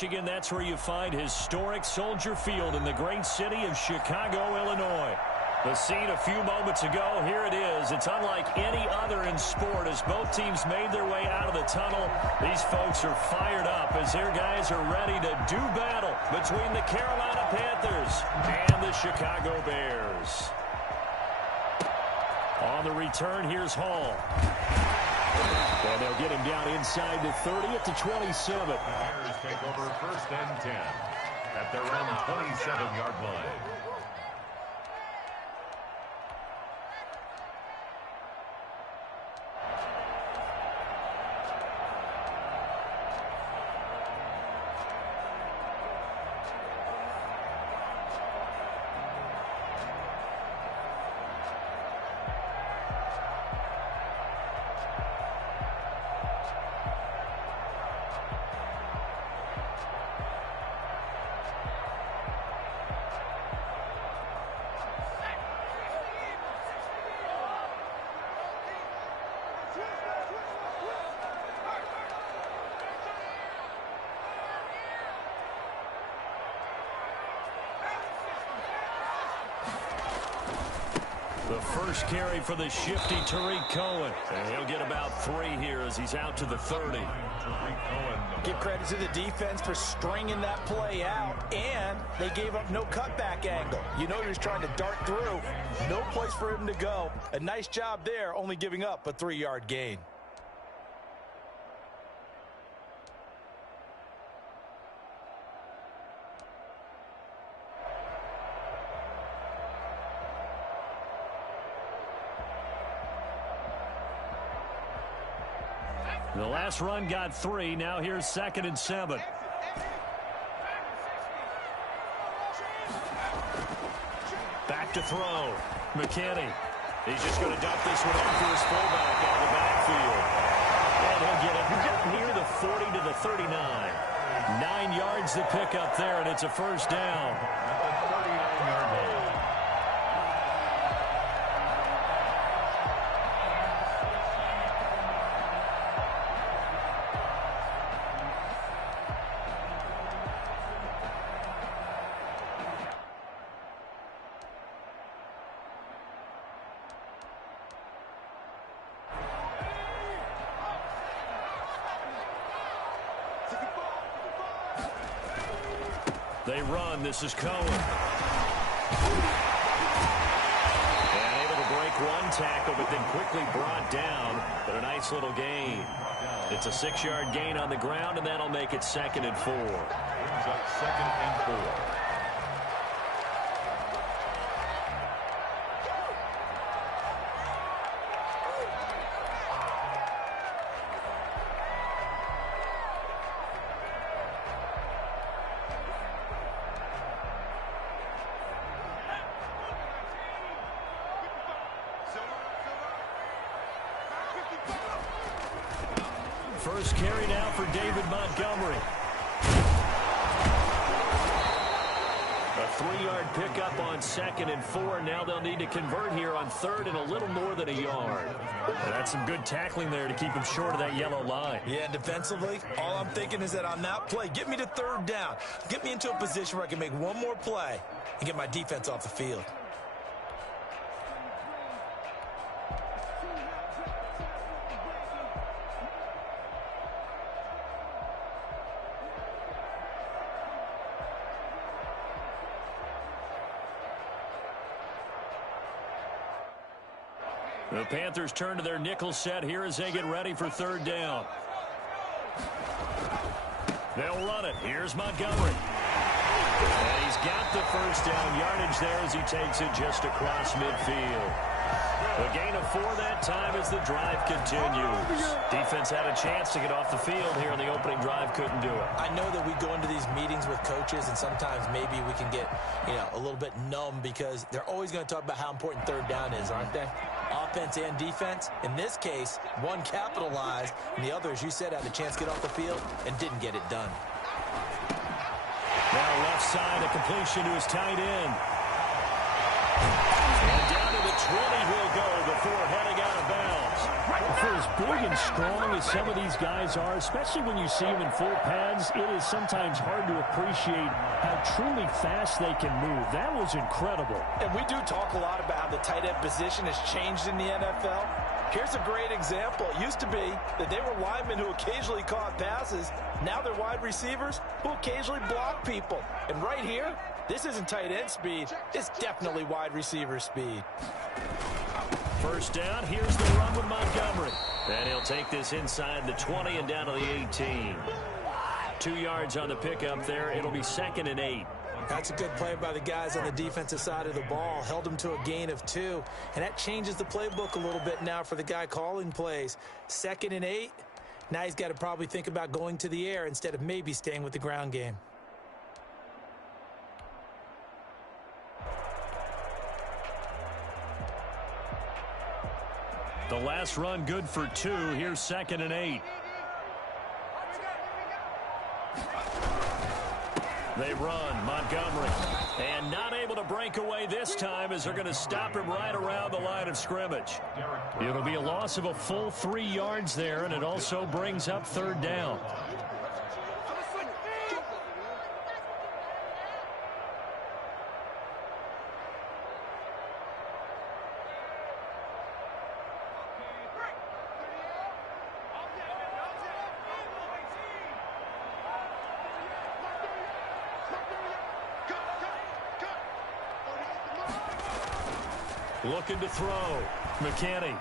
Michigan, that's where you find historic Soldier Field in the great city of Chicago, Illinois. The scene a few moments ago, here it is. It's unlike any other in sport as both teams made their way out of the tunnel. These folks are fired up as their guys are ready to do battle between the Carolina Panthers and the Chicago Bears. On the return, here's Hall. And they'll get him down inside the 30 at the 27. The Bears take over 1st and 10 at their own 27-yard line. The first carry for the shifty Tariq Cohen. And he'll get about 3 here as he's out to the 30. Give credit to the defense for stringing that play out, and they gave up no cutback angle. You know he was trying to dart through. No place for him to go. A nice job there, only giving up a 3-yard gain. The last run got 3. Now here's 2nd and 7. Back to throw. McKinney. He's just going to dump this one off to his fullback out of the backfield. And he'll get it near the 40 to the 39. 9 yards to pick up there, and it's a first down. At the 39-yard line. They run. This is Cohen. And able to break one tackle, but then quickly brought down. But a nice little gain. It's a 6-yard gain on the ground, and that'll make it 2nd and 4. Brings up 2nd and 4. First carry now for David Montgomery. A 3-yard pickup on 2nd and 4. Now they'll need to convert here on 3rd and a little more than a yard. And that's some good tackling there to keep him short of that yellow line. Yeah, defensively, all I'm thinking is that on that play, get me to 3rd down. Get me into a position where I can make one more play and get my defense off the field. The Panthers turn to their nickel set here as they get ready for 3rd down. They'll run it. Here's Montgomery. And he's got the first down yardage there as he takes it just across midfield. A gain of 4 that time as the drive continues. Defense had a chance to get off the field here in the opening drive, couldn't do it. I know that we go into these meetings with coaches, and sometimes maybe we can get, a little bit numb because they're always going to talk about how important 3rd down is, aren't they? Offense and defense. In this case, one capitalized, and the other, as you said, had a chance to get off the field and didn't get it done. Now left side, a completion to his tight end. And down to the 20 he'll go before heading out of bounds. For as big and strong as some of these guys are, especially when you see them in full pads, it is sometimes hard to appreciate how truly fast they can move. That was incredible. And we do talk a lot about how the tight end position has changed in the NFL. Here's a great example. It used to be that they were linemen who occasionally caught passes. Now they're wide receivers who occasionally block people. And right here, this isn't tight end speed. It's definitely wide receiver speed. First down, here's the run with Montgomery. And he'll take this inside the 20 and down to the 18. 2 yards on the pickup there. It'll be 2nd and 8. That's a good play by the guys on the defensive side of the ball. Held them to a gain of 2. And that changes the playbook a little bit now for the guy calling plays. 2nd and 8. Now he's got to probably think about going to the air instead of maybe staying with the ground game. The last run good for 2. Here's 2nd and 8. They run. Montgomery. And not able to break away this time as they're going to stop him right around the line of scrimmage. It'll be a loss of a full 3 yards there, and it also brings up 3rd down. Looking to throw. McKinney.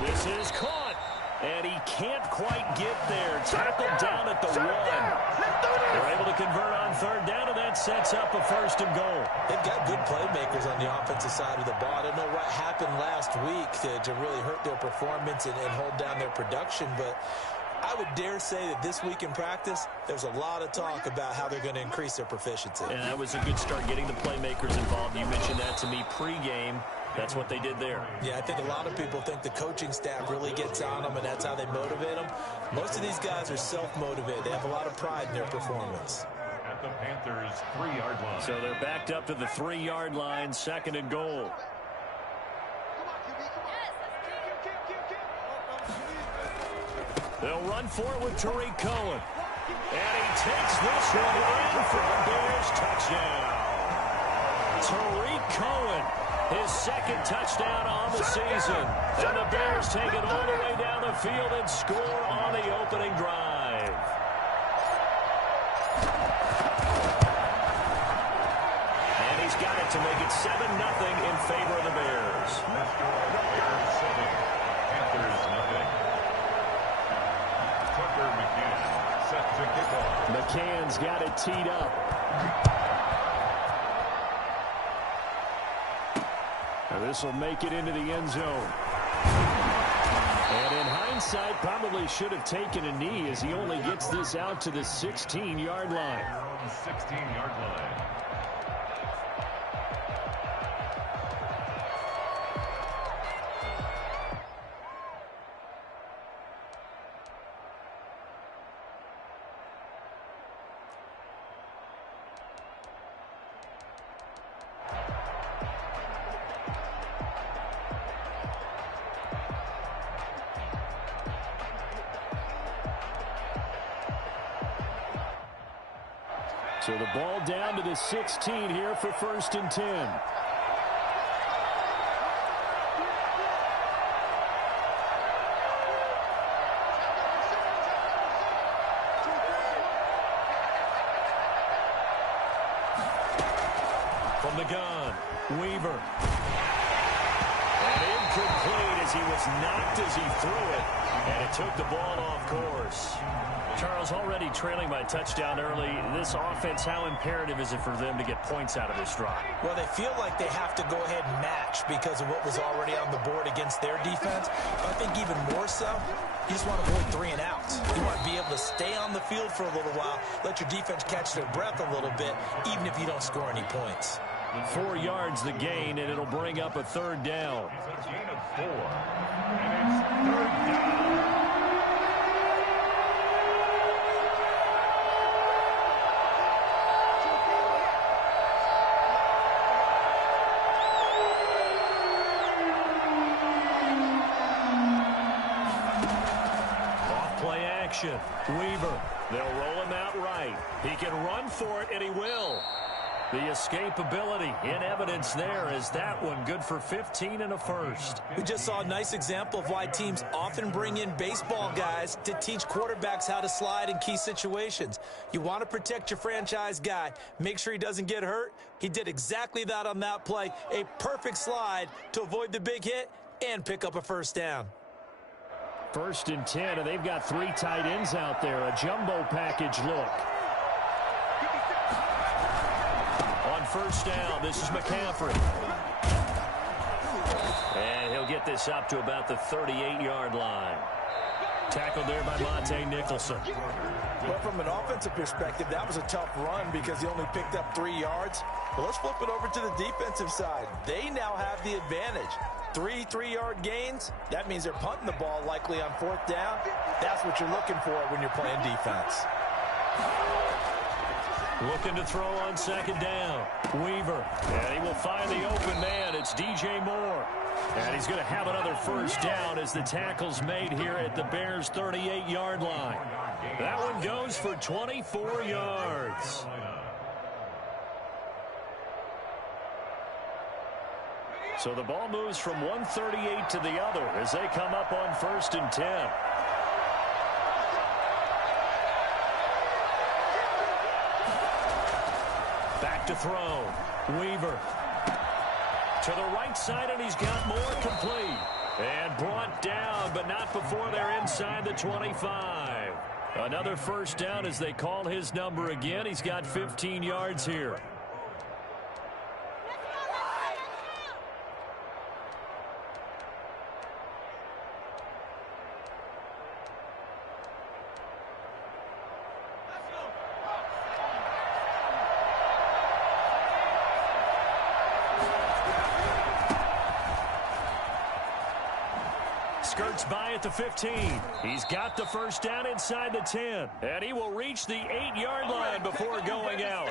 This is caught. And he can't quite get there. Tackled down at the 1. They're able to convert on 3rd down, and that sets up a 1st and goal. They've got good playmakers on the offensive side of the ball. I don't know what happened last week to really hurt their performance and hold down their production, but I would dare say that this week in practice, there's a lot of talk about how they're going to increase their proficiency. And that was a good start getting the playmakers involved. You mentioned that to me pregame. That's what they did there. Yeah, I think a lot of people think the coaching staff really gets on them, and that's how they motivate them. Most of these guys are self-motivated. They have a lot of pride in their performance. At the Panthers' 3-yard line. So they're backed up to the 3-yard line, 2nd and goal. They'll run for it with Tariq Cohen. And he takes this one in for a Bears touchdown. Tariq Cohen, his 2nd touchdown on the season. And the Bears take it all the way down the field and score on the opening drive. And he's got it to make it 7-0 in favor of the Bears. Bears 7, Panthers nothing. McCann set to kick off. McCann's got it teed up. Now this will make it into the end zone. And in hindsight, probably should have taken a knee as he only gets this out to the 16-yard line. 16-yard line. So the ball down to the 16 here for 1st and 10. From the gun, Weaver. And incomplete as he was knocked as he threw it. And it took the ball off course. Charles, already trailing by touchdown early. This offense, how imperative is it for them to get points out of this drive? Well, they feel like they have to go ahead and match because of what was already on the board against their defense. But I think even more so, you just want to avoid 3 and outs. You want to be able to stay on the field for a little while, let your defense catch their breath a little bit, even if you don't score any points. 4 yards the gain, and it'll bring up a 3rd down. It's a gain of 4, and it's 3rd down. Weaver. They'll roll him out right. He can run for it, and he will. The escapability in evidence there as that one good for 15 and a first. We just saw a nice example of why teams often bring in baseball guys to teach quarterbacks how to slide in key situations. You want to protect your franchise guy. Make sure he doesn't get hurt. He did exactly that on that play. A perfect slide to avoid the big hit and pick up a first down. 1st and 10, and they've got 3 tight ends out there. A jumbo package look. On 1st down, this is McCaffrey. And he'll get this up to about the 38-yard line. Tackled there by Monte Nicholson. But from an offensive perspective, that was a tough run because he only picked up 3 yards. But let's flip it over to the defensive side. They now have the advantage. 3 3-yard gains, that means they're punting the ball likely on 4th down. That's what you're looking for when you're playing defense. Looking to throw on 2nd down. Weaver. And he will find the open man. It's DJ Moore. And he's going to have another first down as the tackle's made here at the Bears' 38-yard line. That one goes for 24 yards. So the ball moves from 138 to the other as they come up on 1st and 10. Back to throw. Weaver. To the right side, and he's got more complete. And brought down, but not before they're inside the 25. Another first down as they call his number again. He's got 15 yards here. Skirts by at the 15. He's got the first down inside the 10. And he will reach the 8-yard line before going out.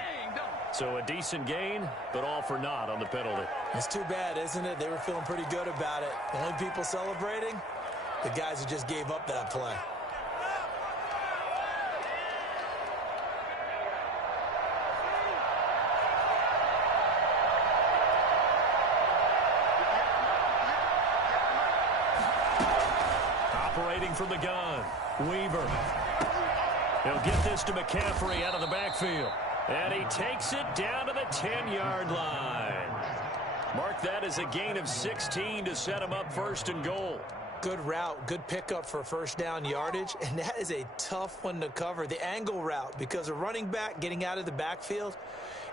So a decent gain, but all for naught on the penalty. It's too bad, isn't it? They were feeling pretty good about it. The only people celebrating, the guys who just gave up that play. Operating from the gun, Weaver. He'll get this to McCaffrey out of the backfield. And he takes it down to the 10-yard line. Mark that as a gain of 16 to set him up 1st and goal. Good route, good pickup for first down yardage, and that is a tough one to cover, the angle route, because a running back getting out of the backfield,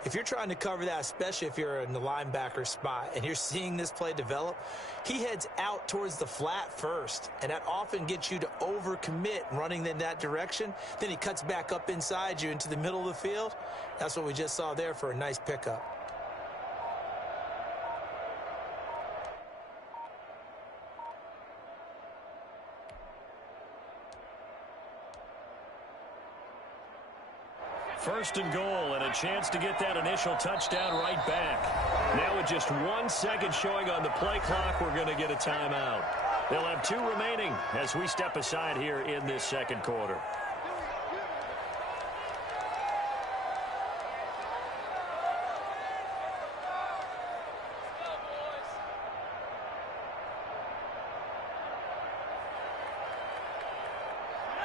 if you're trying to cover that, especially if you're in the linebacker spot and you're seeing this play develop, he heads out towards the flat first, and that often gets you to overcommit running in that direction. Then he cuts back up inside you into the middle of the field. That's what we just saw there for a nice pickup. First and goal, and a chance to get that initial touchdown right back. Now with just 1 second showing on the play clock, we're going to get a timeout. They'll have 2 remaining as we step aside here in this second quarter.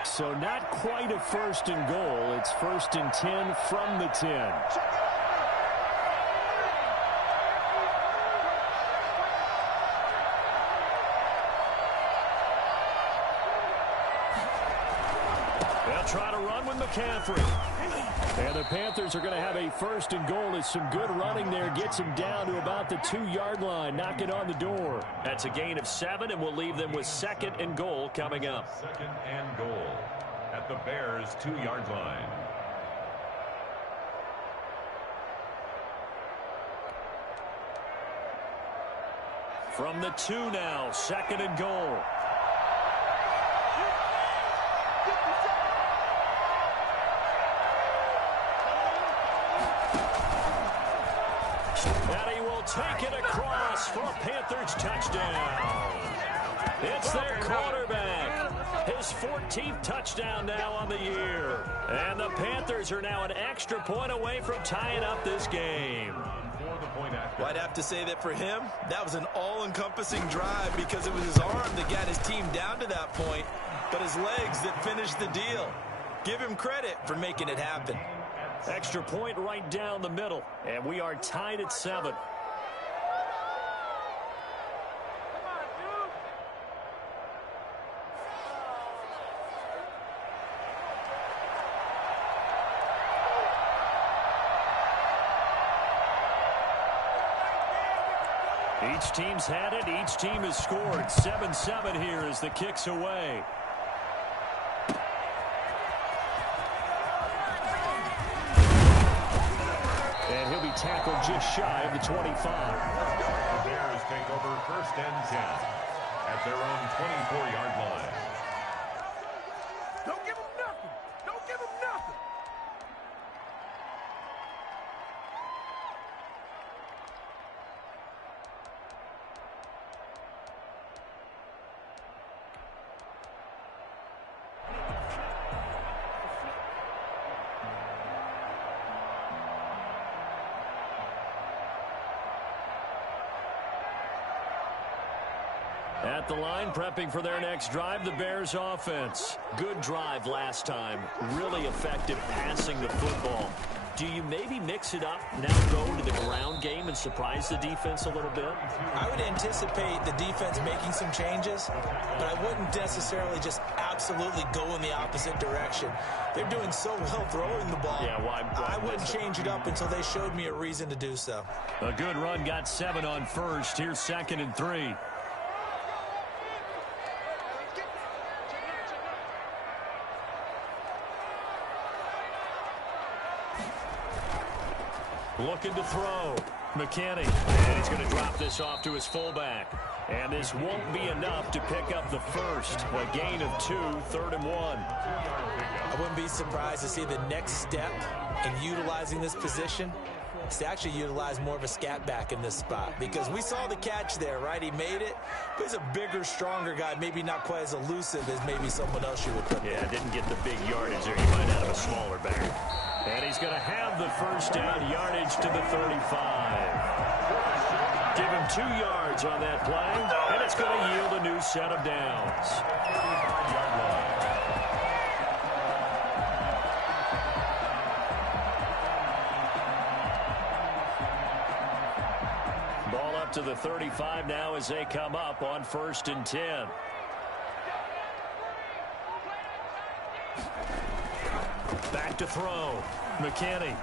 So not quite a first and goal. It's 1st and 10 from the 10. They'll try to run with McCaffrey. And the Panthers are going to have a 1st and goal as some good running there gets him down to about the 2-yard line. Knock it on the door. That's a gain of 7, and we'll leave them with 2nd and goal coming up. 2nd and goal at the Bears' 2-yard line. From the 2 now, 2nd and goal. And he will take it across for a Panthers touchdown. It's their quarterback. His 14th touchdown now on the year. And the Panthers are now an extra point away from tying up this game. Well, I'd have to say that for him, that was an all-encompassing drive because it was his arm that got his team down to that point, but his legs that finished the deal. Give him credit for making it happen. Extra point right down the middle, and we are tied at 7. Each team's had it. Each team has scored. 7-7 here as the kick's away. And he'll be tackled just shy of the 25. The Bears take over 1st and 10 at their own 24-yard line. Don't give him nothing. Don't give him nothing. At the line, prepping for their next drive, the Bears offense. Good drive last time. Really effective passing the football. Do you maybe mix it up, now go to the ground game and surprise the defense a little bit? I would anticipate the defense making some changes, but I wouldn't necessarily just absolutely go in the opposite direction. They're doing so well throwing the ball. Yeah, why I wouldn't change it up until they showed me a reason to do so. A good run, got 7 on first. Here's 2nd and 3. Looking to throw. McKinney. And he's going to drop this off to his fullback. And this won't be enough to pick up the first. A gain of 2, 3rd and 1. I wouldn't be surprised to see the next step in utilizing this position is to actually utilize more of a scat back in this spot, because we saw the catch there, right? He made it, but he's a bigger, stronger guy, maybe not quite as elusive as maybe someone else you would put there. Yeah, didn't get the big yardage there. You might have a smaller back. And he's going to have the first down, yardage to the 35. Give him 2 yards on that play, and it's going to yield a new set of downs. Ball up to the 35 now as they come up on 1st and 10. Back to throw. McKinney.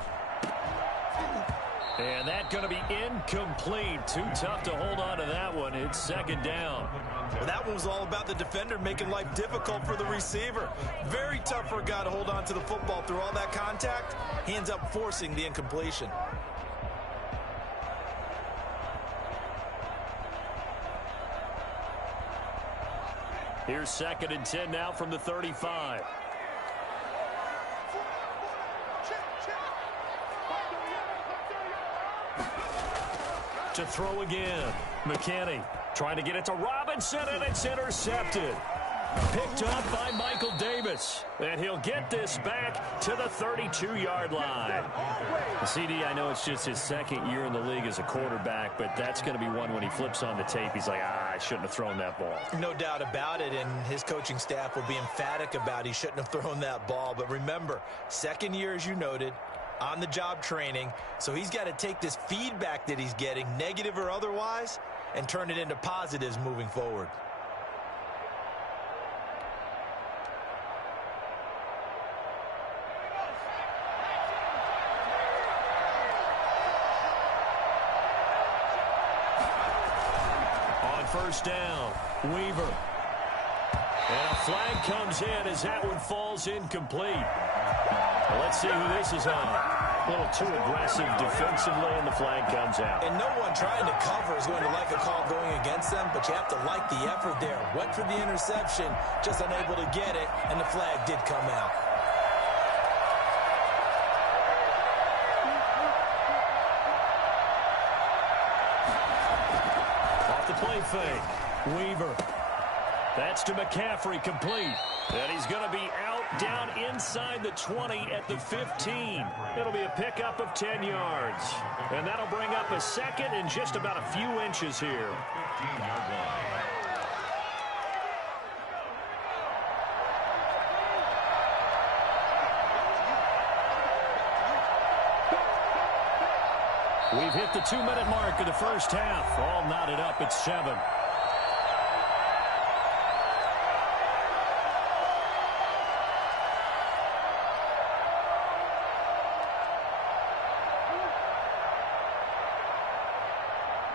And that's going to be incomplete. Too tough to hold on to that one. It's 2nd down. Well, that one was all about the defender making life difficult for the receiver. Very tough for a guy to hold on to the football through all that contact. He ends up forcing the incompletion. Here's 2nd and 10 now from the 35. To throw again. McKinney trying to get it to Robinson, and it's intercepted. Picked up by Michael Davis. And he'll get this back to the 32-yard line. CD, I know it's just his 2nd year in the league as a quarterback, but that's going to be one when he flips on the tape. He's like, I shouldn't have thrown that ball. No doubt about it, and his coaching staff will be emphatic about he shouldn't have thrown that ball. But remember, 2nd year, as you noted, on-the-job training, so he's got to take this feedback that he's getting, negative or otherwise, and turn it into positives moving forward. On 1st down, Weaver. And a flag comes in as that one falls incomplete. Well, let's see who this is on. A little too aggressive defensively, and the flag comes out. And no one trying to cover is going to like a call going against them, but you have to like the effort there. Went for the interception, just unable to get it, and the flag did come out. Off the play fake, Weaver. That's to McCaffrey, complete. And he's going to be out down inside the 20 at the 15. It'll be a pickup of 10 yards. And that'll bring up a second and just about a few inches here. 15-yard line. We've hit the 2-minute mark of the first half. All knotted up at 7.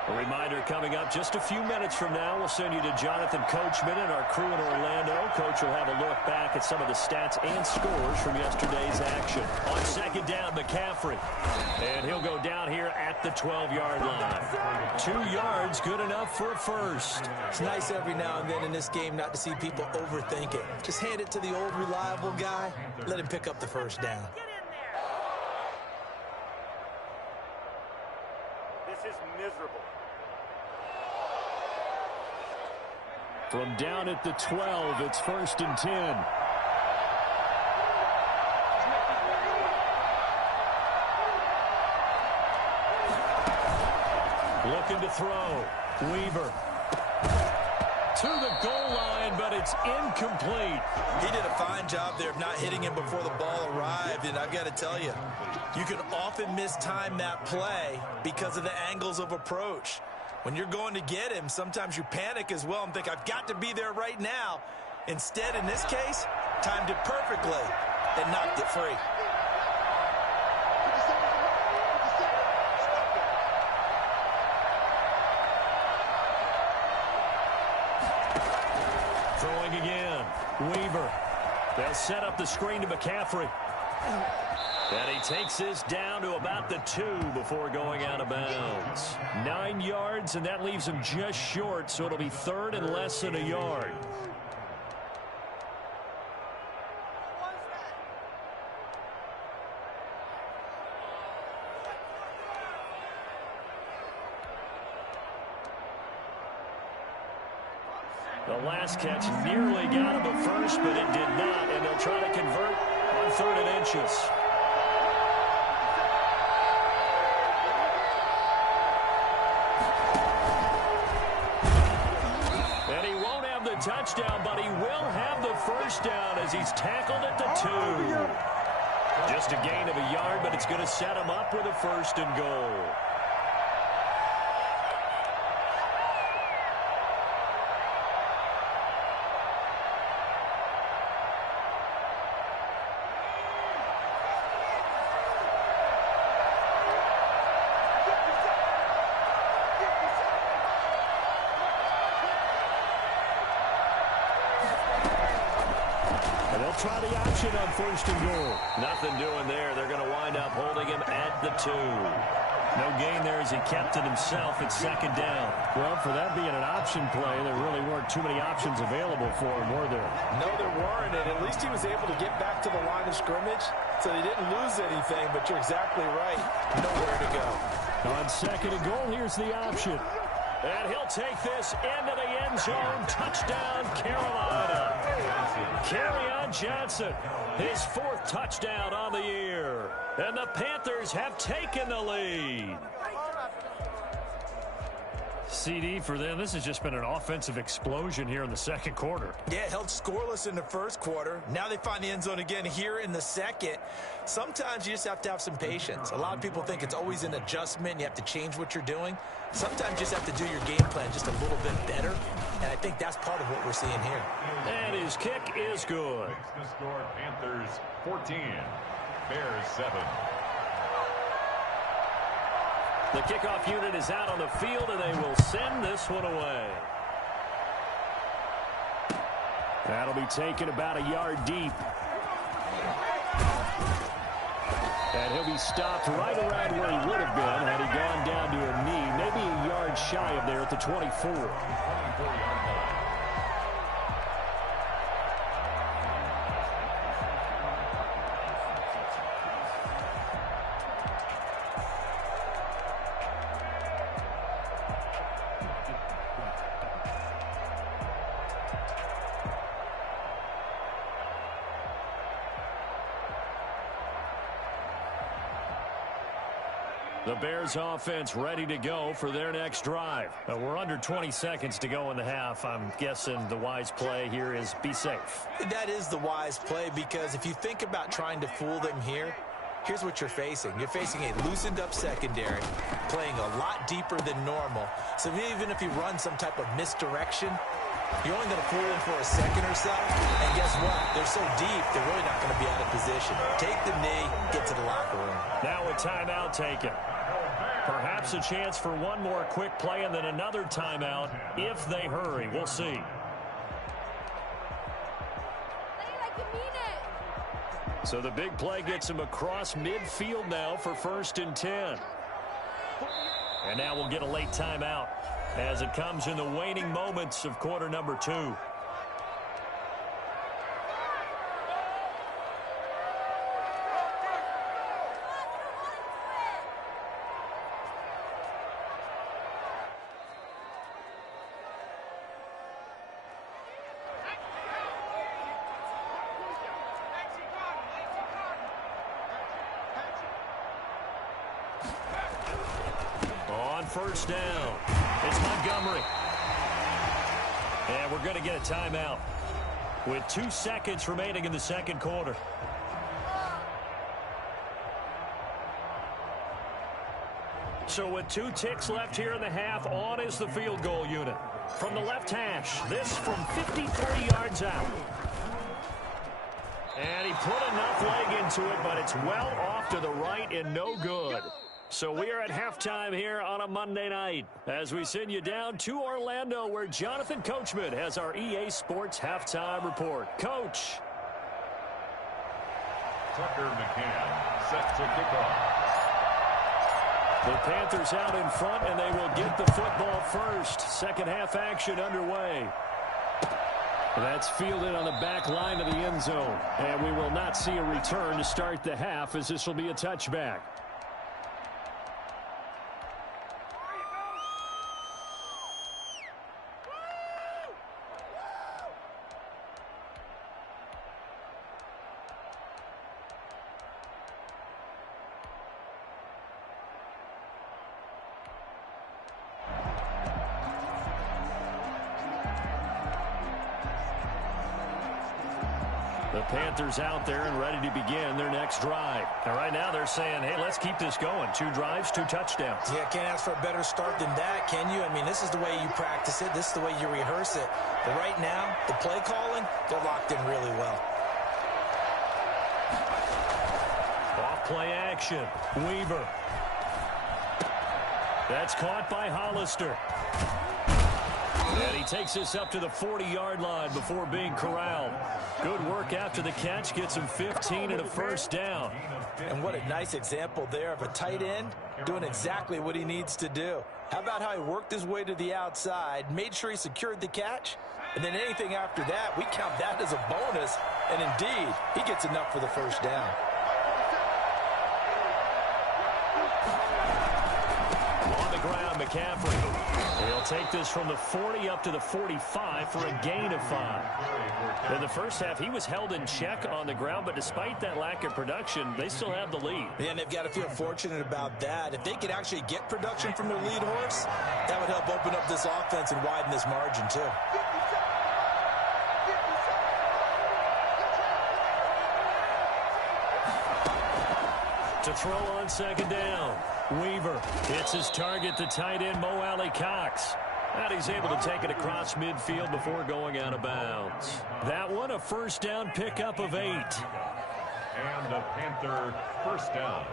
A reminder coming up just a few minutes from now. We'll send you to Jonathan Coachman and our crew in Orlando. Coach will have a look back at some of the stats and scores from yesterday's action. On second down, McCaffrey. And he'll go down here at the 12-yard line. 2 yards, good enough for a first. It's nice every now and then in this game not to see people overthink it. Just hand it to the old reliable guy. Let him pick up the first down. This is miserable. From down at the 12, it's 1st and 10. Looking to throw. Weaver. To the goal line, but it's incomplete. He did a fine job there of not hitting him before the ball arrived, and I've got to tell you, you can often mistime that play because of the angles of approach. When you're going to get him, sometimes you panic as well and think, I've got to be there right now. Instead, in this case, timed it perfectly and knocked it free. Throwing again. Weaver. They'll set up the screen to McCaffrey. And he takes this down to about the 2 before going out of bounds. 9 yards, and that leaves him just short, so it'll be 3rd and less than a yard. The last catch nearly got him at first, but it did not, and they'll try to convert on 3rd and inches. And he won't have the touchdown, but he will have the first down as he's tackled at the 2. Just a gain of a yard, but it's going to set him up with a 1st and goal. Try the option on 1st and goal. Nothing doing there. They're going to wind up holding him at the 2. No gain there as he kept it himself at 2nd down. Well, for that being an option play, there really weren't too many options available for him, were there? No, there weren't, and at least he was able to get back to the line of scrimmage, so he didn't lose anything, but you're exactly right. Nowhere to go. On 2nd and goal, here's the option. And he'll take this into the end zone. Touchdown, Carolina. Kerryon Johnson, his 4th touchdown on the year. And the Panthers have taken the lead. CD for them, this has just been an offensive explosion here in the 2nd quarter. Yeah, held scoreless in the 1st quarter. Now they find the end zone again here in the 2nd. Sometimes you just have to have some patience. A lot of people think it's always an adjustment. You have to change what you're doing. Sometimes you just have to do your game plan just a little bit better. And I think that's part of what we're seeing here. And his kick is good. The score, Panthers 14, Bears 7. The kickoff unit is out on the field, and they will send this one away. That'll be taken about a yard deep. And he'll be stopped right around where he would have been had he gone down to a knee, maybe a yard shy of there at the 24. 24-yard line. The Bears offense ready to go for their next drive. We're under 20 seconds to go in the half. I'm guessing the wise play here is be safe. That is the wise play, because if you think about trying to fool them here, here's what you're facing. You're facing a loosened up secondary, playing a lot deeper than normal. So even if you run some type of misdirection, you're only going to fool them for a second or so. And guess what? They're so deep, they're really not going to be out of position. Take the knee, get to the locker room. Now a timeout taken. Perhaps a chance for one more quick play and then another timeout if they hurry. We'll see. So the big play gets him across midfield now for 1st and 10. And now we'll get a late timeout as it comes in the waning moments of quarter number 2. First down. It's Montgomery. And we're going to get a timeout with 2 seconds remaining in the second quarter. So with 2 ticks left here in the half, on is the field goal unit. From the left hash, this from 53 yards out. And he put enough leg into it, but it's well off to the right and no good. So we are at halftime here on a Monday night as we send you down to Orlando, where Jonathan Coachman has our EA Sports halftime report. Coach. Tucker McCann set to kick off. The Panthers out in front, and they will get the football first. Second half action underway. That's fielded on the back line of the end zone. And we will not see a return to start the half, as this will be a touchback. The Panthers out there and ready to begin their next drive. And right now they're saying, hey, let's keep this going. 2 drives, 2 touchdowns. Yeah, can't ask for a better start than that, can you? I mean, this is the way you practice it. This is the way you rehearse it. But right now, the play calling, they're locked in really well. Off play action. Weaver. That's caught by Hollister. And he takes this up to the 40-yard line before being corralled. Good work after the catch. Gets him 15 and a first down. And what a nice example there of a tight end doing exactly what he needs to do. How about how he worked his way to the outside, made sure he secured the catch, and then anything after that, we count that as a bonus. And indeed, he gets enough for the first down. On the ground, McCaffrey. He'll take this from the 40 up to the 45 for a gain of 5. In the first half, he was held in check on the ground, but despite that lack of production, they still have the lead. Yeah, and they've got to feel fortunate about that. If they could actually get production from their lead horse, that would help open up this offense and widen this margin, too. To throw on second down. Weaver hits his target, the tight end, Mo Alley-Cox. And he's able to take it across midfield before going out of bounds. That one, a first down pickup of 8. And a Panther first down.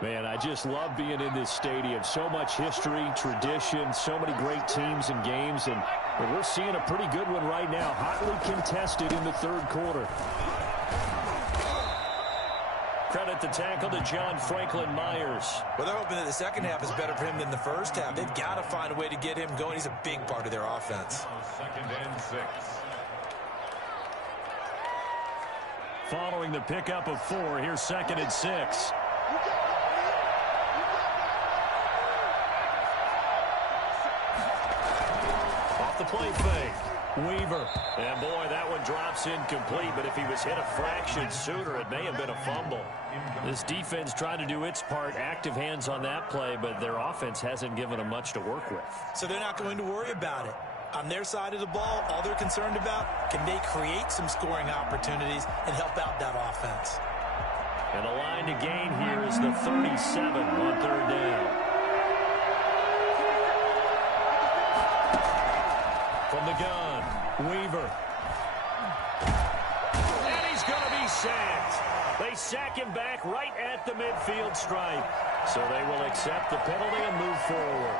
Man, I just love being in this stadium. So much history, tradition, so many great teams and games. And we're seeing a pretty good one right now, hotly contested in the third quarter. Credit the tackle to John Franklin Myers. Well, they're hoping that the second half is better for him than the first half. They've got to find a way to get him going. He's a big part of their offense. Second and 6. Following the pickup of 4, here's second and 6. Off the play fake. Weaver. And boy, that one drops incomplete, but if he was hit a fraction sooner, it may have been a fumble. This defense tried to do its part, active hands on that play, but their offense hasn't given them much to work with. So they're not going to worry about it. On their side of the ball, all they're concerned about, can they create some scoring opportunities and help out that offense? And the line to gain here is the 37 on third down. From the gun, Weaver. And he's going to be sacked. They sack him back right at the midfield stripe. So they will accept the penalty and move forward.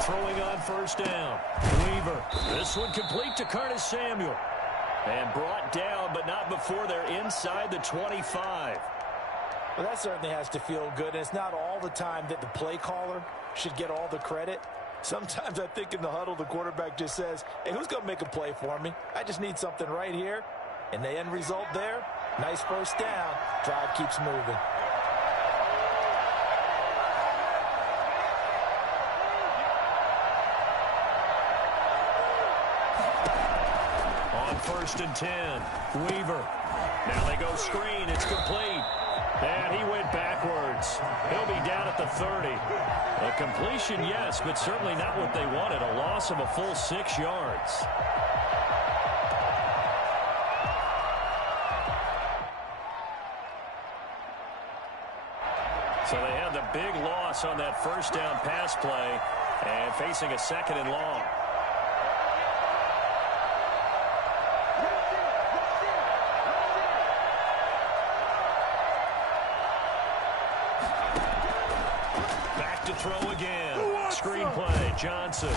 Throwing on first down. Weaver. This one complete to Curtis Samuel. And brought down, but not before they're inside the 25. Well, that certainly has to feel good. And it's not all the time that the play caller should get all the credit. Sometimes I think in the huddle, the quarterback just says, hey, who's going to make a play for me? I just need something right here. And the end result there, nice first down. Drive keeps moving. First and 10. Weaver. Now they go screen. It's complete. And he went backwards. He'll be down at the 30. A completion, yes, but certainly not what they wanted. A loss of a full 6 yards. So they had the big loss on that first down pass play and facing a second and long. To throw again. Screenplay, Johnson.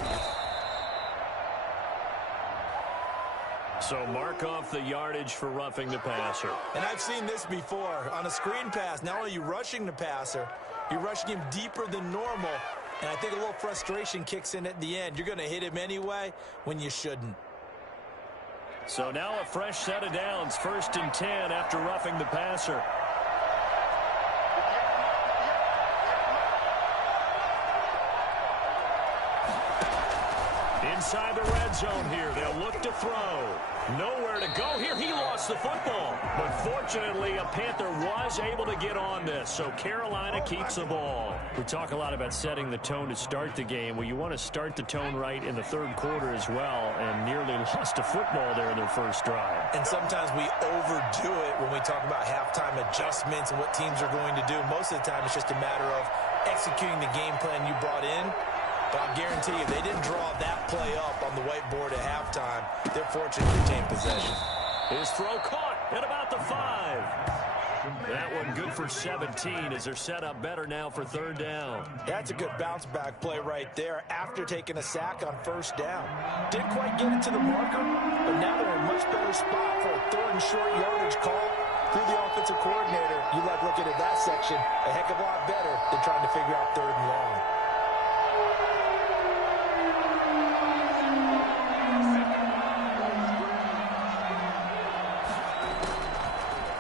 So mark off the yardage for roughing the passer. And I've seen this before. On a screen pass, not only are you rushing the passer, you're rushing him deeper than normal. And I think a little frustration kicks in at the end. You're going to hit him anyway when you shouldn't. So now a fresh set of downs. First and 10 after roughing the passer. Inside the red zone here. They'll look to throw. Nowhere to go here. He lost the football. But fortunately, a Panther was able to get on this. So Carolina keeps the ball. We talk a lot about setting the tone to start the game. Well, you want to start the tone right in the third quarter as well. And nearly lost a football there in their first drive. And sometimes we overdo it when we talk about halftime adjustments and what teams are going to do. Most of the time, it's just a matter of executing the game plan you brought in. But I'll guarantee you, they didn't draw that play up on the whiteboard at halftime. They're fortunate to retain possession. His throw caught at about the 5. That one good for 17 as they're set up better now for third down. That's a good bounce-back play right there after taking a sack on first down. Didn't quite get it to the marker, but now they're in a much better spot for a third and short yardage call. Through the offensive coordinator, you like looking at that section a heck of a lot better than trying to figure out third and long.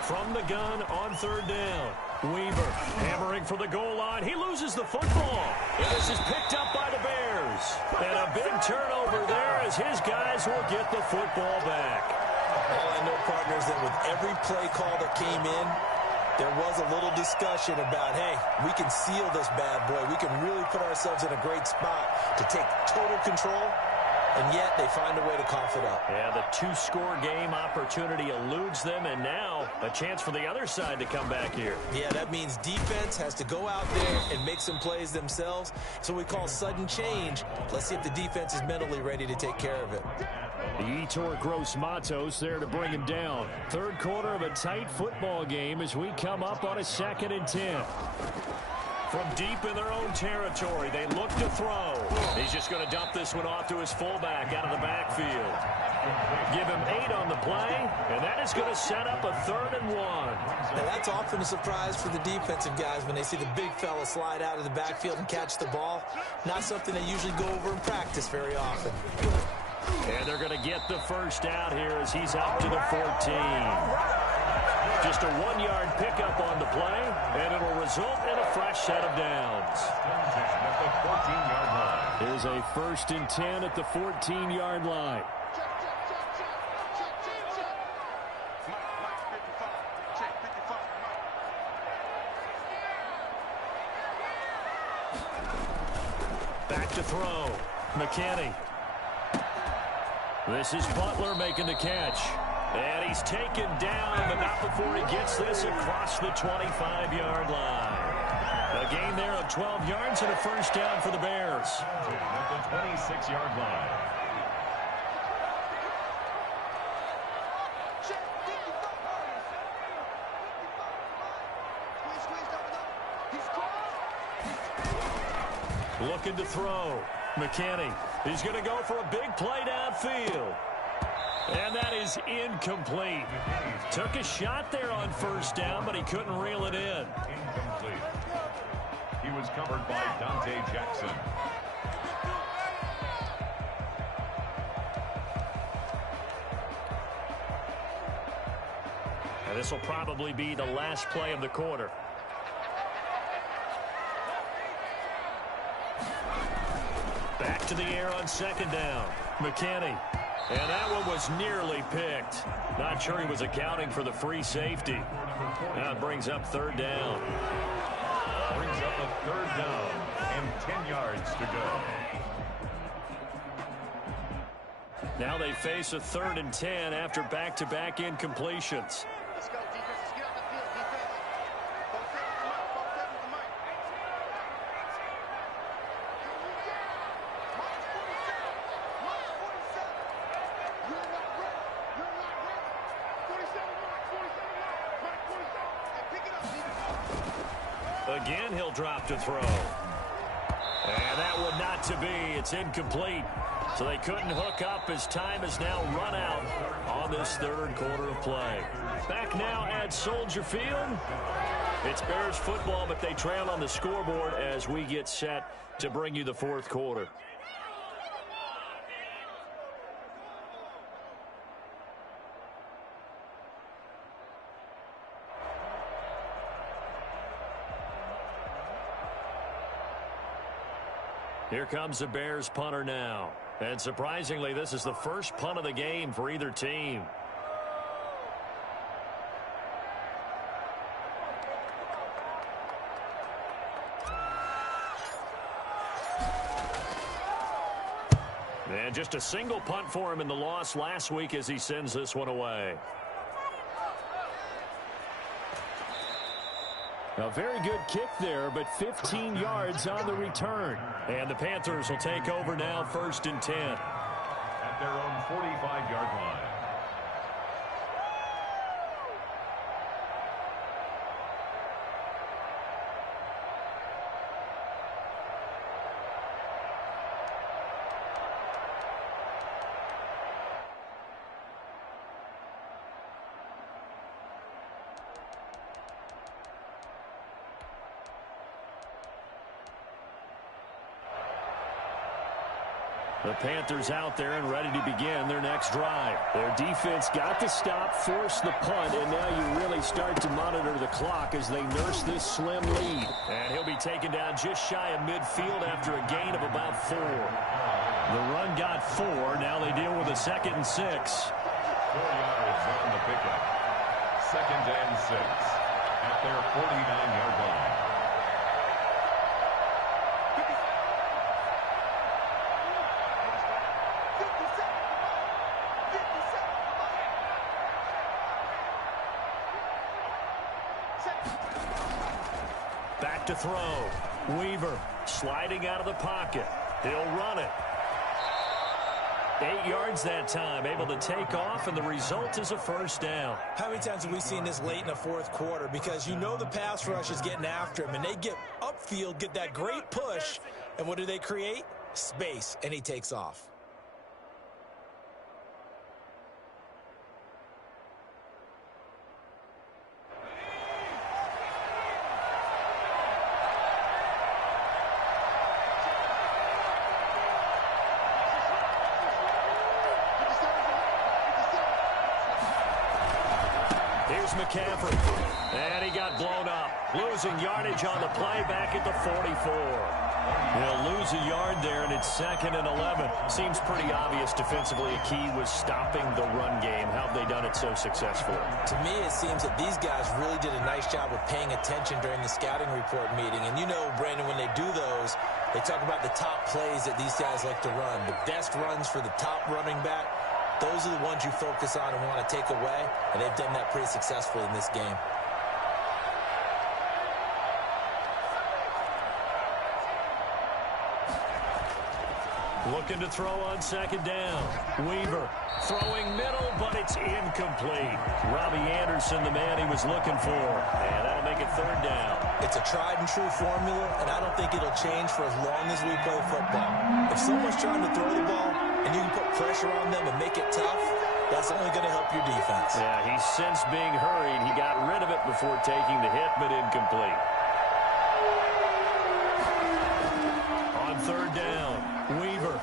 From the gun on third down. Weaver hammering for the goal line. He loses the football. And this is picked up by the Bears. And a big turnover there as his guys will get the football back. Well, I know, partners, that with every play call that came in, there was a little discussion about, hey, we can seal this bad boy. We can really put ourselves in a great spot to take total control. And yet they find a way to cough it up. Yeah, the 2-score game opportunity eludes them, and now a chance for the other side to come back here. Yeah, that means defense has to go out there and make some plays themselves. So we call sudden change. Let's see if the defense is mentally ready to take care of it. The Etor Gross Matos there to bring him down. Third quarter of a tight football game as we come up on a 2nd and 10. From deep in their own territory, they look to throw. He's just going to dump this one off to his fullback out of the backfield. Give him 8 on the play, and that is going to set up a 3rd and 1. Now that's often a surprise for the defensive guys when they see the big fella slide out of the backfield and catch the ball. Not something they usually go over in practice very often. And they're going to get the first out here as he's up to the 14. Just a 1-yard pickup on the play, and it'll result in a fresh set of downs. At the 14-yard line. Here's a 1st and 10 at the 14-yard line. Back to throw. McKinney. This is Butler making the catch. And he's taken down, but not before he gets this across the 25-yard line. A gain there of 12 yards and a first down for the Bears. At the 26-yard line. Looking to throw. McKinney. He's going to go for a big play downfield. And that is incomplete. Took a shot there on first down, but he couldn't reel it in. Incomplete. He was covered by Dante Jackson. And this will probably be the last play of the quarter. Back to the air on 2nd down. McKinney. And that one was nearly picked. Not sure he was accounting for the free safety. Now it brings up 3rd down. Brings up a 3rd down and 10 yards to go. Now they face a 3rd and 10 after back-to-back incompletions. Let's go, defense. Let's get out the field, defense. Go 7 with the mic. Go 7 with the mic. You're not ready. You're not ready. 47 mic. 47 mic. Mic 47. And pick it up, defense. Again, he'll drop to throw. And that one not to be. It's incomplete. So they couldn't hook up as time has now run out on this 3rd quarter of play. Back now at Soldier Field. It's Bears football, but they trail on the scoreboard as we get set to bring you the 4th quarter. Here comes the Bears punter now. And surprisingly, this is the first punt of the game for either team. And just a single punt for him in the loss last week as he sends this one away. A very good kick there, but 15 yards on the return. And the Panthers will take over now, 1st and 10. At their own 45-yard line. The Panthers out there and ready to begin their next drive. Their defense got the stop, forced the punt, and now you really start to monitor the clock as they nurse this slim lead. And he'll be taken down just shy of midfield after a gain of about 4. The run got 4. Now they deal with a 2nd and 6. 4 yards on the pickup. 2nd and 6 at their 49-yard line. Back to throw. Weaver sliding out of the pocket. He'll run it. 8 yards that time, able to take off, and the result is a first down. How many times have we seen this late in the 4th quarter? Because you know the pass rush is getting after him, and they get upfield, get that great push, and what do they create? Space, and he takes off. Here's McCaffrey. And he got blown up. Losing yardage on the play back at the 44. They'll lose a yard there, and it's 2nd and 11. Seems pretty obvious defensively a key was stopping the run game. How have they done it so successfully? To me, it seems that these guys really did a nice job of paying attention during the scouting report meeting. And you know, Brandon, when they do those, they talk about the top plays that these guys like to run. The best runs for the top running back, those are the ones you focus on and want to take away. And they've done that pretty successfully in this game. Looking to throw on 2nd down. Weaver throwing middle, but it's incomplete. Robbie Anderson, the man he was looking for. And that'll make it 3rd down. It's a tried and true formula, and I don't think it'll change for as long as we play football. If someone's trying to throw the ball and you can put pressure on them and make it tough, that's only going to help your defense. Yeah, he's since being hurried. He got rid of it before taking the hit, but incomplete. On 3rd down, Weaver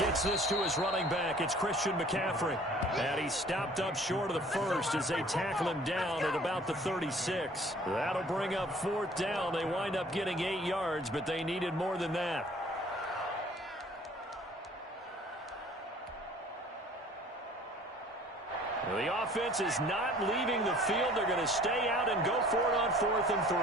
gets this to his running back. It's Christian McCaffrey. And he's stopped up short of the 1st as they tackle him down at about the 36. That'll bring up 4th down. They wind up getting 8 yards, but they needed more than that. Well, the offense is not leaving the field. They're going to stay out and go for it on 4th and 3.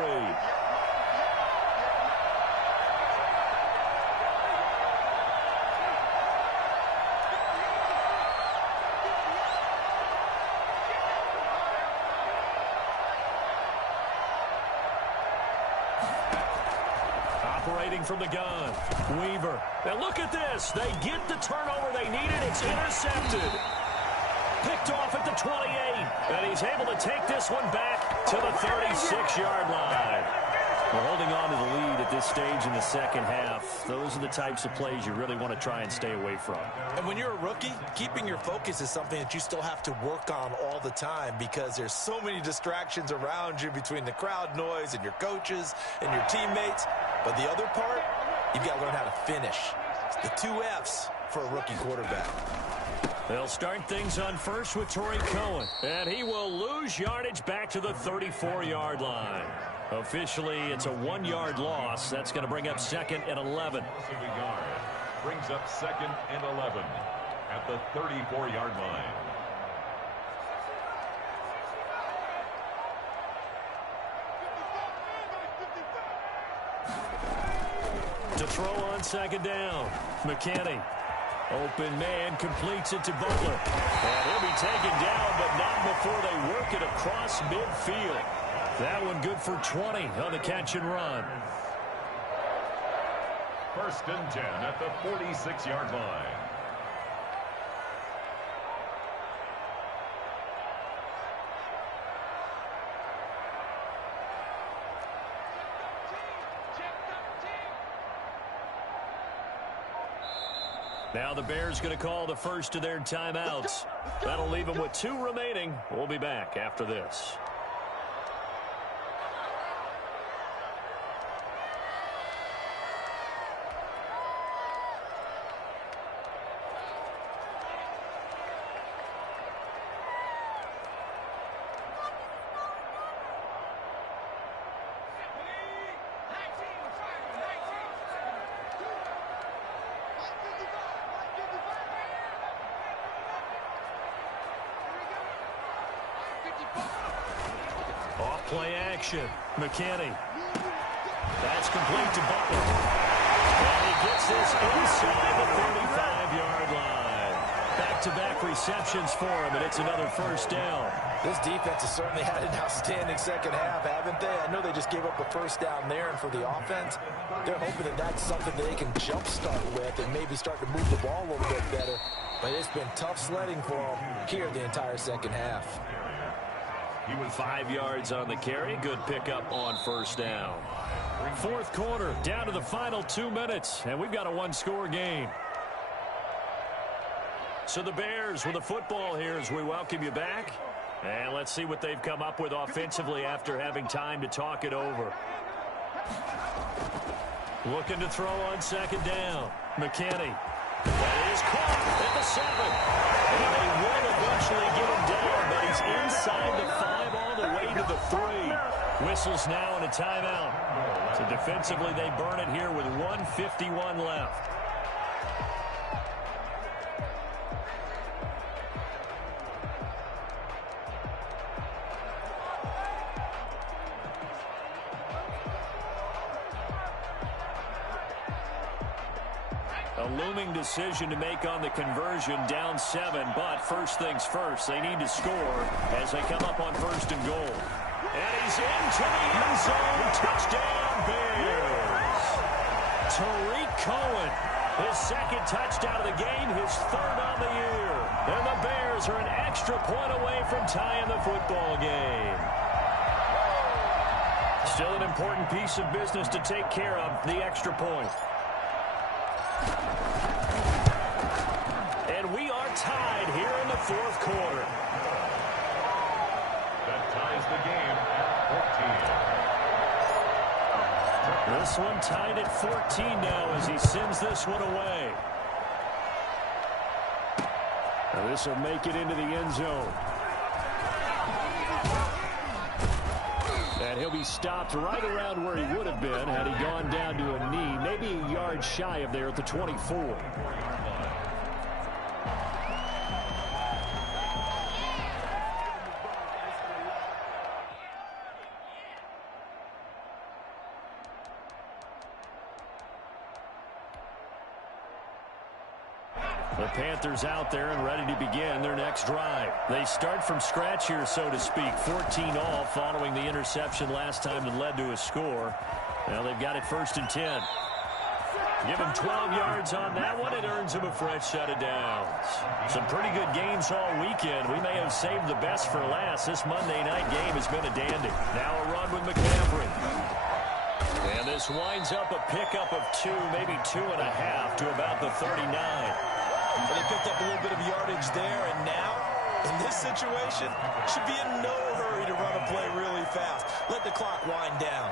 Operating from the gun, Weaver. Now look at this. They get the turnover they needed. It's intercepted. Picked off at the 28. And he's able to take this one back to the 36-yard line. We're holding on to the lead at this stage in the 2nd half. Those are the types of plays you really want to try and stay away from. And when you're a rookie, keeping your focus is something that you still have to work on all the time because there's so many distractions around you between the crowd noise and your coaches and your teammates. But the other part, you've got to learn how to finish. It's the 2 F's for a rookie quarterback. They'll start things on first with Torrey Cohen. And he will lose yardage back to the 34-yard line. Officially, it's a 1-yard loss. That's going to bring up 2nd and 11. Brings up 2nd and 11 at the 34-yard line. To throw on 2nd down, McKinney. Open man completes it to Butler. And he'll be taken down, but not before they work it across midfield. That one good for 20 on the catch and run. 1st and 10 at the 46-yard line. Now the Bears going to call the first of their timeouts. That'll leave them with 2 remaining. We'll be back after this. Play action. McKinney. That's complete to Butler. And he gets this inside the 35-yard line. Back-to-back receptions for him, and it's another 1st down. This defense has certainly had an outstanding 2nd half, haven't they? I know they just gave up the 1st down there, and for the offense, they're hoping that that's something that they can jumpstart with and maybe start to move the ball a little bit better. But it's been tough sledding for them here the entire 2nd half. He was 5 yards on the carry. Good pickup on 1st down. 4th quarter, down to the final 2 minutes, and we've got a 1-score game. So the Bears with the football here as we welcome you back. And let's see what they've come up with offensively after having time to talk it over. Looking to throw on 2nd down. McKinney. That is caught at the 7. And they will eventually get him down whistles now and a timeout. So defensively, they burn it here with 1:51 left. A looming decision to make on the conversion, down 7, but first things first, they need to score as they come up on 1st and goal. And he's into the end zone. Touchdown, Bears. Tariq Cohen, his 2nd touchdown of the game, his 3rd on the year. And the Bears are an extra point away from tying the football game. Still an important piece of business to take care of, the extra point. And we are tied here in the 4th quarter. That ties the game at 14. This one tied at 14 now as he sends this one away. Now this will make it into the end zone. And he'll be stopped right around where he would have been had he gone down to a knee, maybe a yard shy of there at the 24. The Panthers out there and ready to begin their next drive. They start from scratch here, so to speak. 14 all following the interception last time that led to a score. Now they've got it 1st and 10. Give them 12 yards on that one. It earns them a fresh set of downs. Some pretty good games all weekend. We may have saved the best for last. This Monday night game has been a dandy. Now a run with McCaffrey. And this winds up a pickup of 2, maybe 2.5 to about the 39. But he picked up a little bit of yardage there, and now, in this situation, should be in no hurry to run a play really fast. Let the clock wind down.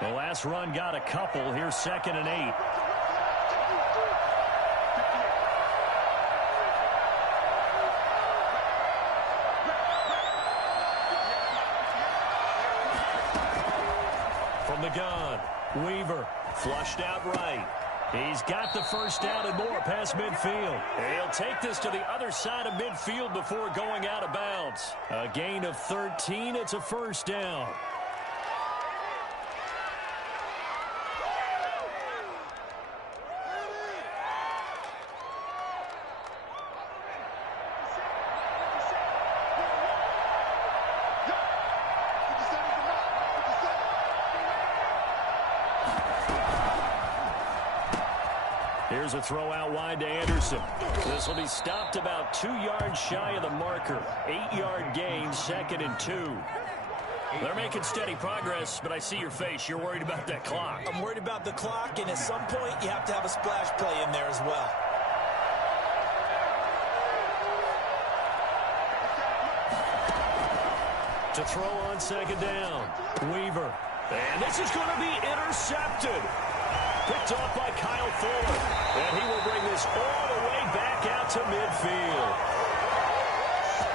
The last run got a couple. Here's 2nd and 8. From the gun, Weaver flushed out right. He's got the 1st down and more past midfield. He'll take this to the other side of midfield before going out of bounds. A gain of 13. It's a 1st down. Here's a throw out wide to Anderson. This will be stopped about 2 yards shy of the marker. 8-yard gain, 2nd and 2. They're making steady progress, but I see your face. You're worried about that clock. I'm worried about the clock, and at some point, you have to have a splash play in there as well. To throw on 2nd down, Weaver. And this is going to be intercepted. Picked off by Kyle Fuller. And he will bring this all the way back out to midfield.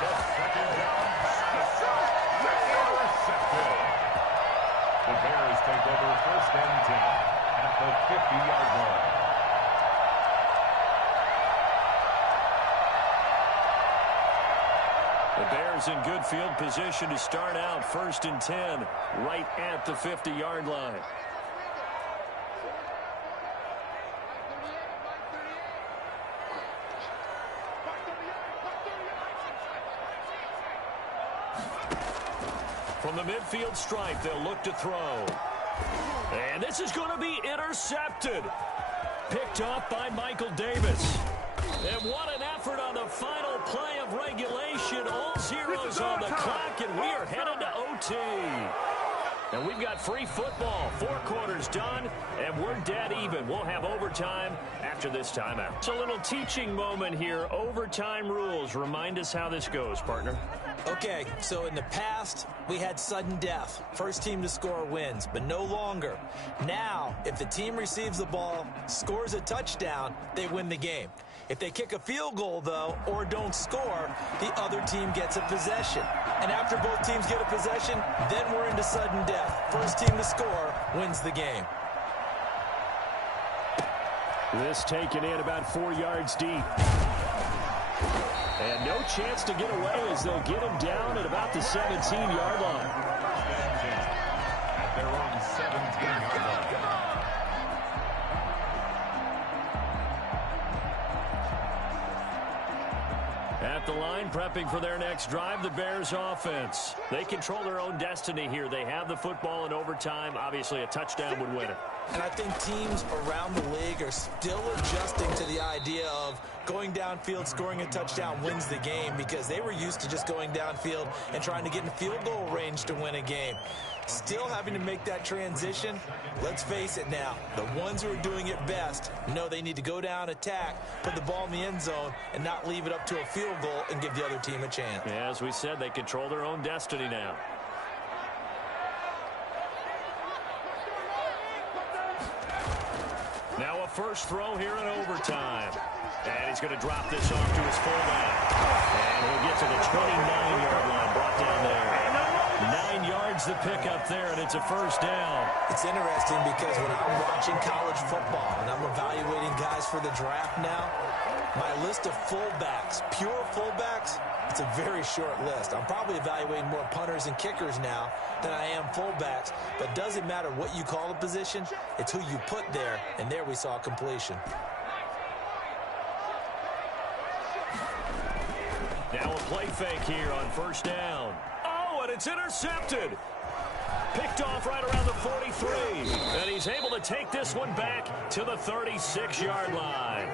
The 2nd down intercepted. The Bears take over 1st and 10 at the 50-yard line. The Bears in good field position to start out 1st and 10 right at the 50-yard line. From the midfield stripe, they'll look to throw. And this is going to be intercepted. Picked off by Michael Davis. And what an effort on the final play of regulation. All zeros on the clock, and we are headed to OT. And we've got free football. 4 quarters done, and we're dead even. We'll have overtime after this timeout. It's a little teaching moment here. Overtime rules. Remind us how this goes, partner. Okay, so in the past, we had sudden death. First team to score wins, but no longer. Now, if the team receives the ball, scores a touchdown, they win the game. If they kick a field goal, though, or don't score, the other team gets a possession. And after both teams get a possession, then we're into sudden death. First team to score wins the game. This taken in about 4 yards deep. And no chance to get away as they'll get him down at about the 17-yard line. At their own 17-yard line. At the line, prepping for their next drive, the Bears offense. They control their own destiny here. They have the football in overtime. Obviously, a touchdown would win it. And I think teams around the league are still adjusting to the idea of going downfield, scoring a touchdown wins the game, because they were used to just going downfield and trying to get in field goal range to win a game. Still having to make that transition. Let's face it now, the ones who are doing it best know they need to go down, attack, put the ball in the end zone, and not leave it up to a field goal and give the other team a chance. Yeah, as we said, they control their own destiny now. Now a first throw here in overtime. And he's going to drop this off to his fullback. And he'll get to the 29-yard line, brought down there. 9 yards to pick up there, and it's a first down. It's interesting because when I'm watching college football and I'm evaluating guys for the draft now, my list of fullbacks, pure fullbacks, it's a very short list. I'm probably evaluating more punters and kickers now than I am fullbacks, but it doesn't matter what you call the position, it's who you put there, and there we saw completion. Now a play fake here on first down. Oh, and it's intercepted. Picked off right around the 43. And he's able to take this one back to the 36-yard line.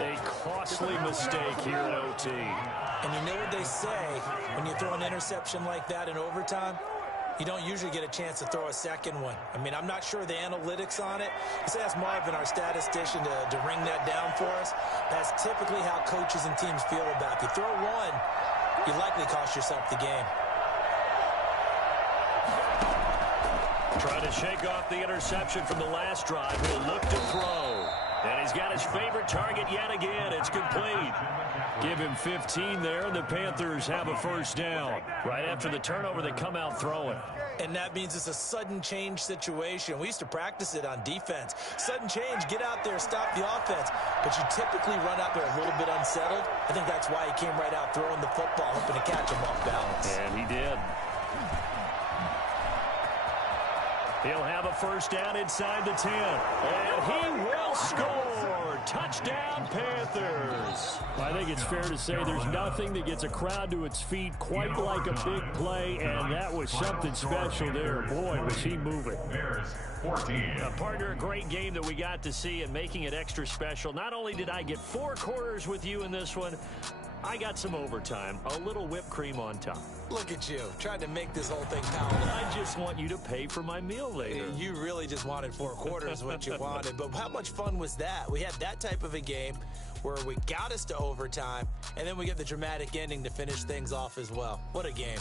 A costly mistake here in OT. And you know what they say, when you throw an interception like that in overtime, you don't usually get a chance to throw a second one. I mean, I'm not sure the analytics on it. Let's ask Marvin, our statistician, to ring that down for us. That's typically how coaches and teams feel about it. If you throw one, you likely cost yourself the game. Trying to shake off the interception from the last drive. He'll look to throw. And he's got his favorite target yet again. It's complete. Give him 15 there, and the Panthers have a first down. Right after the turnover, they come out throwing. And that means it's a sudden change situation. We used to practice it on defense. Sudden change, get out there, stop the offense. But you typically run out there a little bit unsettled. I think that's why he came right out throwing the football, hoping to catch him off balance. And he did. He'll have a first down inside the 10. And he will score. Touchdown, Panthers. I think it's fair to say there's nothing that gets a crowd to its feet quite like a big play, and that was something special there. Boy, was he moving. Partner, a great game that we got to see and making it extra special. Not only did I get 4 quarters with you in this one, I got some overtime, a little whipped cream on top. Look at you, trying to make this whole thing palatable. I just want you to pay for my meal later. You really just wanted 4 quarters, what you wanted. But how much fun was that? We had that type of a game where we got us to overtime, and then we get the dramatic ending to finish things off as well. What a game.